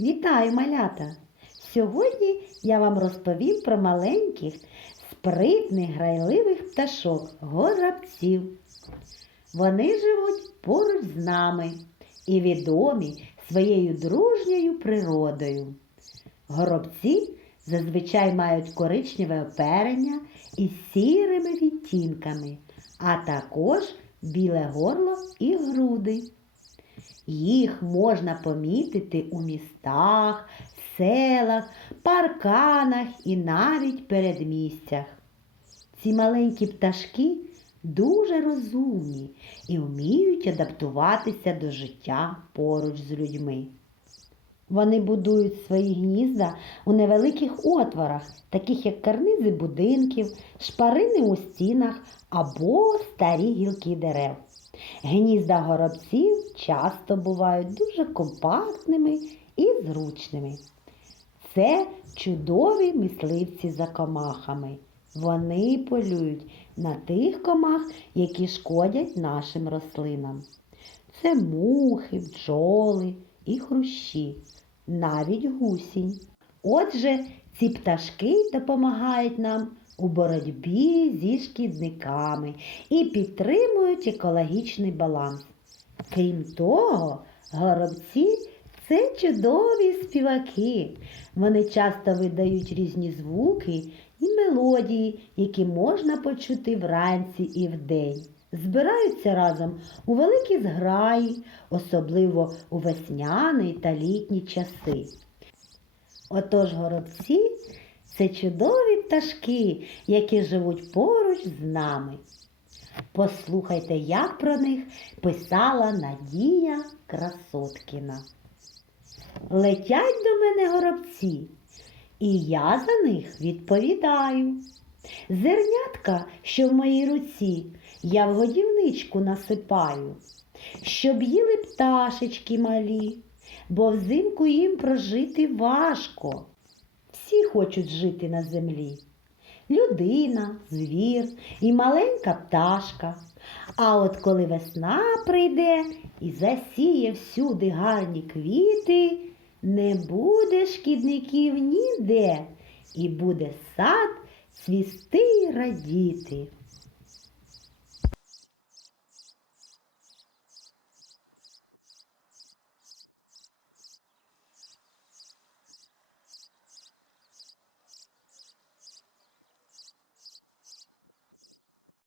Вітаю, малята! Сьогодні я вам розповім про маленьких, спритних, грайливих пташок, горобців. Вони живуть поруч з нами і відомі своєю дружньою природою. Горобці зазвичай мають коричневе оперення із сірими відтінками, а також біле горло і груди. Їх можна помітити у містах, селах, парканах і навіть передмістях. Ці маленькі пташки дуже розумні і вміють адаптуватися до життя поруч з людьми. Вони будують свої гнізда у невеликих отворах, таких як карнизи будинків, шпарини у стінах або старі гілки дерев. Гнізда горобців часто бувають дуже компактними і зручними. Це чудові мисливці за комахами. Вони полюють на тих комах, які шкодять нашим рослинам. Це мухи, бджоли і хрущі, навіть гусінь. Отже, ці пташки допомагають нам у боротьбі зі шкідниками і підтримують екологічний баланс. Крім того, горобці це чудові співаки. Вони часто видають різні звуки і мелодії, які можна почути вранці і вдень. Збираються разом у великі зграї, особливо у весняний та літні часи. Отож горобці це чудові пташки, які живуть поруч з нами. Послухайте, як про них писала Надія Красоткіна. Летять до мене горобці, і я за них відповідаю. Зернятка, що в моїй руці, я в годівничку насипаю, щоб їли пташечки малі, бо взимку їм прожити важко. Всі хочуть жити на землі. Людина, звір і маленька пташка. А от коли весна прийде і засіє всюди гарні квіти, не буде шкідників ніде, і буде сад цвісти й радіти.